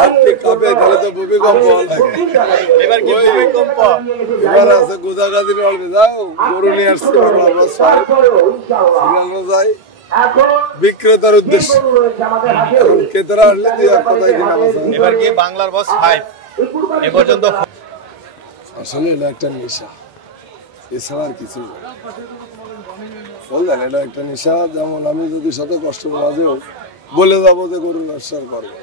আর্থিক কাপে তাহলে তো ভূমিকম্প লাগে। এবার কি ভূমিকম্প? এবার আছে গোদাগাদি নড়বে যাও গরু নিয়ে আসছে আমরা সিরিয়াল যাই বিক্রেতার উদ্দেশ্য। এখন ক্রেতারা আসলে দুই এক কথাই দিন এবার কি বাংলার বস 5 এ পর্যন্ত। আসলে এটা একটা নেশা, এছাড়া আর কিছু বললেন। এটা একটা নেশা। যেমন আমি যদি শত কষ্ট মাঝেও বলে যাবো যে গরুর ব্যবসা করবো,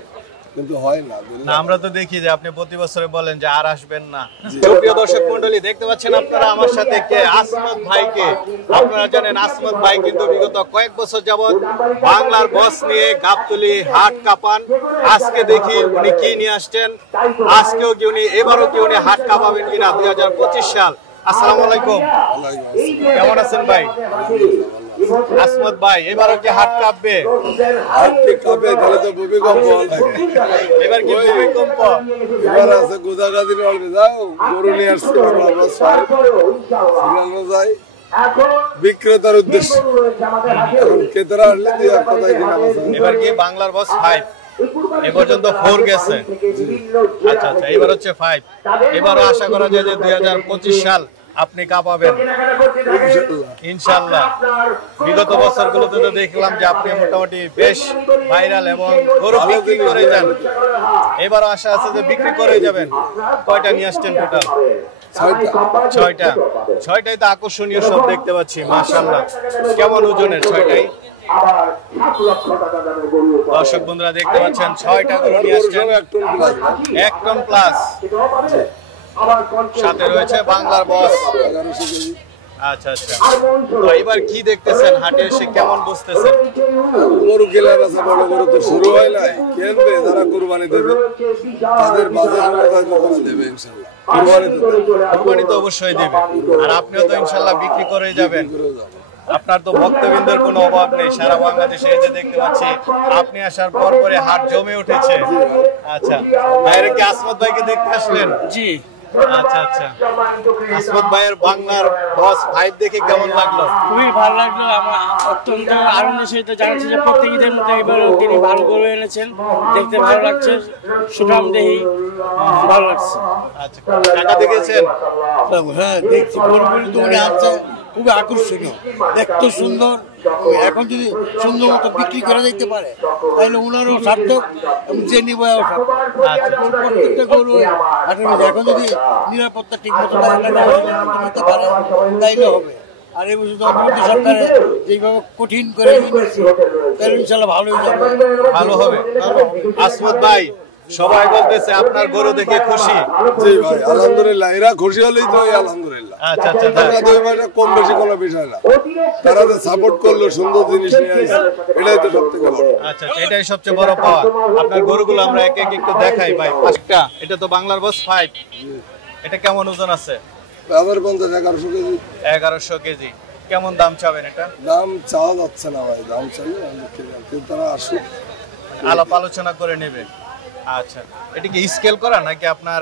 কিন্তু হয় না। আমরা তো দেখি যে আপনি প্রতি বছরে বলেন যে আর আসবেন না। প্রিয় দর্শক মন্ডলী, দেখতে পাচ্ছেন আপনারা আমার সাথে কে আসমত ভাইকে। আপনারা জানেন আসমত ভাই কিন্তু বিগত কয়েক বছর যাবত বাংলার বস নিয়ে গাবতলী হাট কাঁপান। আজকে দেখি উনি কি নিয়ে আসছেন, আজকেও কি উনি, এবারও কি উনি হাট কাঁপাবেন কিনা 2025 সাল। আসসালামু আলাইকুম, কেমন আছেন ভাই? আসমত ভাই, এবারও কি হাট কাঁপবে? আর্থিক কাপে তাহলে তো ভূমিকম্প লাগে। এবার কি ভূমিকম্প? এবার আছে গোদাগাদি নড়বে যাও গরু নিয়ে আসছে আমরা সিরিয়াল যাই বিক্রেতার উদ্দেশ্য। এখন ক্রেতারা আসলে দুই এক কথাই দিন। এবার কি বাংলার বস 5 এ পর্যন্ত 4 গেছে। আচ্ছা আচ্ছা, এবার হচ্ছে 5। এবারও আশা করা যায় যে 2025 সাল আপনি কাঁপাবেন ইনশাআল্লাহ। বিগত বছরগুলোতে তো দেখলাম যে আপনি মোটামুটি বেশ ভাইরাল এবং গরু বিক্রি করে যান। এবারও আশা আছে যে বিক্রি করে যাবেন। কয়টা নিয়ে আসছেন টোটাল? 6টা। 6টাই তো আকর্ষণীয় সব দেখতে পাচ্ছি মাশাআল্লাহ। কেমন ওজনের 6টাই? দর্শক বন্ধুরা দেখতে পাচ্ছেন 6টা গরু নিয়ে আসছেন 1 টন প্লাস। সাথে রয়েছে বাংলার বস। আচ্ছা আচ্ছা, তো এবার কি দেখতেছেন হাটে এসে, কেমন বুঝতেছেন? গরু কেনার আছে, বড় গরু তো শুরু হয় নাই। কিনবে যারা কুরবানি দেবে তাদের বাজার দেবে ইনশাআল্লাহ। কুরবানি তো অবশ্যই দেবে, আর আপনিও তো ইনশাআল্লাহ বিক্রি করে যাবেন। আপনার তো ভক্তবৃন্দের কোনো অভাব নেই, সারা বাংলাদেশে এই যে দেখতে পাচ্ছি আপনি আসার পর পরে হাট জমে উঠেছে। আচ্ছা, বাইরে কি আসমত ভাইকে দেখতে আসলেন? জি। আচ্ছা আচ্ছা, আসমত ভাইয়ের বাংলার বস 5 দেখে কেমন লাগলো? খুবই ভালো লাগলো। আমার অত্যন্ত আনন্দের সহিত জানাচ্ছি যে প্রত্যেক ঈদের মতো এবারও তিনি ভালো করে এনেছেন, দেখতে ভালো লাগছে। সুঠাম দেহি, ভালো লাগছে। আচ্ছা, টাকা দেখেছেন? হ্যাঁ দেখছি, গরুগুলি তো উনি আনছে খুবই আকর্ষণীয়, দেখতে সুন্দর। এখন যদি সুন্দর মতো বিক্রি করে দিতে পারে তাহলে ওনারও সার্থক এবং যে নিবয়ও সার্থক। প্রত্যেকটা গরু হাটের মধ্যে এখন যদি নিরাপত্তা ঠিক মতো নিতে পারে তাইলে হবে। আর এই বছর অন্তর্বর্তী সরকারে যেভাবে কঠিন করে তাহলে ইনশাল্লাহ ভালোই যাবে, ভালো হবে। আসমত ভাই, সবাই বলতেছে আপনার গরু দেখে খুশি। জি ভাই, আলহামদুলিল্লাহ। এরা খুশি হলেই তো আলহামদুলিল্লাহ। আচ্ছা আচ্ছা, টাকা 2 মাসে কম বেশি কোনো বিষয় না। তারা যে সাপোর্ট করলো, সুন্দর জিনিস নিয়ে আসছে, এটাই তো সবথেকে বড়। আচ্ছা, এটাই সবচেয়ে বড় পাওয়া। আপনার গরুগুলো আমরা এক এক একটু দেখাই ভাই। 5টা, এটা তো বাংলার বস 5। এটা কেমন ওজন আছে? 1150 কেজি। 1100 কেজি। কেমন দাম চাবেন এটা? দাম চাওয়া যাচ্ছে না ভাই, দাম চাইলে কিন্তু তারা আসুক, আলাপ আলোচনা করে নেবে। আচ্ছা, এটা কি স্কেল করা নাকি আপনার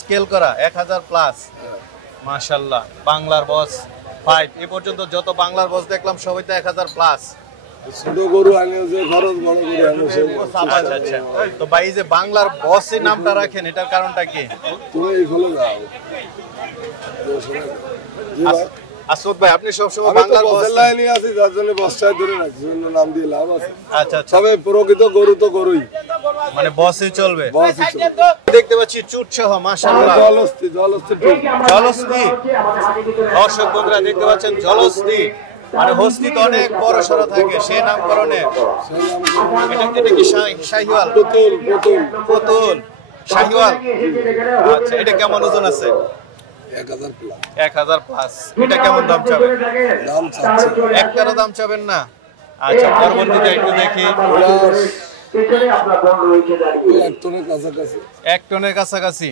স্কেল করা? 1000 প্লাস। মাশাআল্লাহ, বাংলার বস 5। এ পর্যন্ত যত বাংলার বস দেখলাম সবাই তো 1000 প্লাস। ছোট গরু আনে যে খরচ, বড় গরু আনে সে। আচ্ছা আচ্ছা, তো ভাই যে বাংলার বসের নামটা রাখেন, এটার কারণটা কি? তুমি এই ফলো যাও। আসমত ভাই, আপনি সবসময় বাংলার বসের লাইনে আছি, যার জন্য বসটাই ধরে রাখছি, অন্য নাম দিয়ে লাভ আছে। আচ্ছা আচ্ছা, তবে প্রকৃত গরু তো গরুই, মানে বসই চলবে। বসই চলবে। দেখতে পাচ্ছি চুট সহ মাশাআল্লাহ, জলস্থি জলস্থি। দর্শক বন্ধুরা দেখতে পাচ্ছেন জলস্থি, মানে হস্তি তো অনেক বড় সড় থাকে, সেই নামকরণে। এটা কি শাহিওয়াল? পুতুল শাহিওয়াল। আচ্ছা, এটা কেমন ওজন আছে? 1000 প্লাস। এটা কেমন দাম চাবেন? দাম চাচ্ছে একটারও দাম চাবেন না? আচ্ছা, পরবর্তীতে একটু দেখি। 1 টনের কাছাকাছি।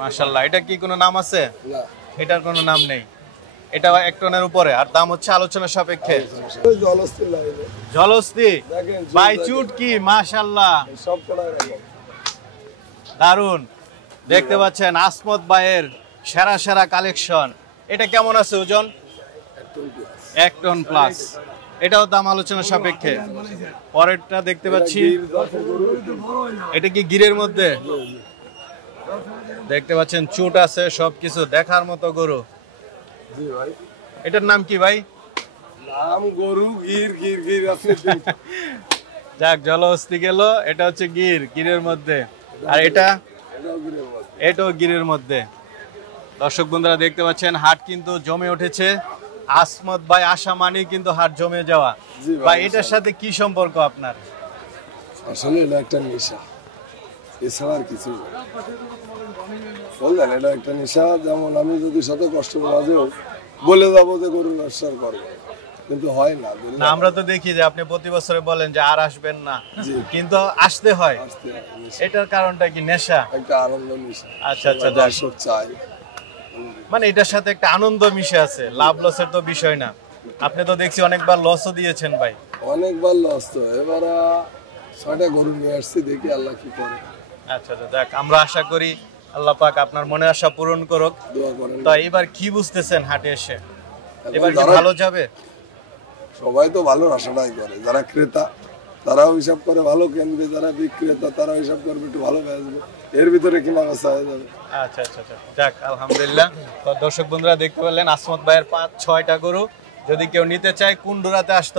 মাশাআল্লাহ, এটা কি কোনো নাম আছে? না, এটার কোনো নাম নেই। এটা 1 টনের উপরে, আর দাম হচ্ছে আলোচনা সাপেক্ষে। জলস্থি ভাই, চুট কি মাশাআল্লাহ, দারুন। দেখতে পাচ্ছেন আসমত ভাইয়ের সেরা সেরা কালেকশন। এটা কেমন আছে ওজন? 1 টন প্লাস। এটাও দাম আলোচনা সাপেক্ষে। পরেরটা দেখতে পাচ্ছি, এটা কি গিরের মধ্যে? দেখতে পাচ্ছেন চুট আছে, সবকিছু দেখার মতো গরু। জি ভাই, এটার নাম কি ভাই? নাম গরু গির, গির গির আছে। যাক, জলহস্তি গেল। এটা হচ্ছে গির, গিরের মধ্যে। আর এটা এটাও গিরের মধ্যে। এটাও গিরের মধ্যে। দর্শক বন্ধুরা দেখতে পাচ্ছেন হাট কিন্তু জমে উঠেছে। আসমত ভাই আসা মানে কিন্তু হাট জমে যাওয়া। জি ভাই, ভাই এটার সাথে কি সম্পর্ক আপনার? আসলে এটা একটা নেশা, এছাড়া আর কিছু না। বললেন এটা একটা নেশা। যেমন আমি যদি শত কষ্টের মাঝেও বলে যাবো যে গরুর ব্যবসা করবো, কিন্তু হয় না। না, আমরা তো দেখি যে আপনি প্রতি বছরে বলেন যে আর আসবেন না, জি। কিন্তু আসতে হয়। আসতে হয়, নেশা। এটার কারণটা কি? নেশা? একটা আনন্দ নেশা। আচ্ছা, আচ্ছা, সবাই দর্শক চাই। মানে এটার সাথে একটা আনন্দ মিশে আছে, লাভ লসের তো বিষয় না। আপনি তো দেখছি অনেকবার লসও দিয়েছেন ভাই। অনেকবার লস তো। এবার 6টা গরু নিয়ে আসছি, দেখি আল্লাহ কি করে। আচ্ছা, আচ্ছা, যাক, আমরা আশা করি আল্লাহ পাক আপনার মনের আশা পূরণ করুক। দোয়া করেন। তো এবার কি বুঝতেছেন হাটে এসে? এখন এবার কি যারা- ভালো যাবে? সবাই তো ভালো আশাটাই করে। যারা ক্রেতা তারাও হিসাব করে ভালো কিনবে, যারা বিক্রেতা তারাও হিসাব করবে একটু ভালো বেচবে, এর ভিতরে কিনা বেচা হয়ে যাবে। আচ্ছা, আচ্ছা, আচ্ছা, যাক, আলহামদুলিল্লাহ। তো দর্শক বন্ধুরা দেখতে পেলেন আসমত ভাইয়ের 5-6টা গরু। যদি কেউ নিতে চায় কুন্ডুরাতে আসতে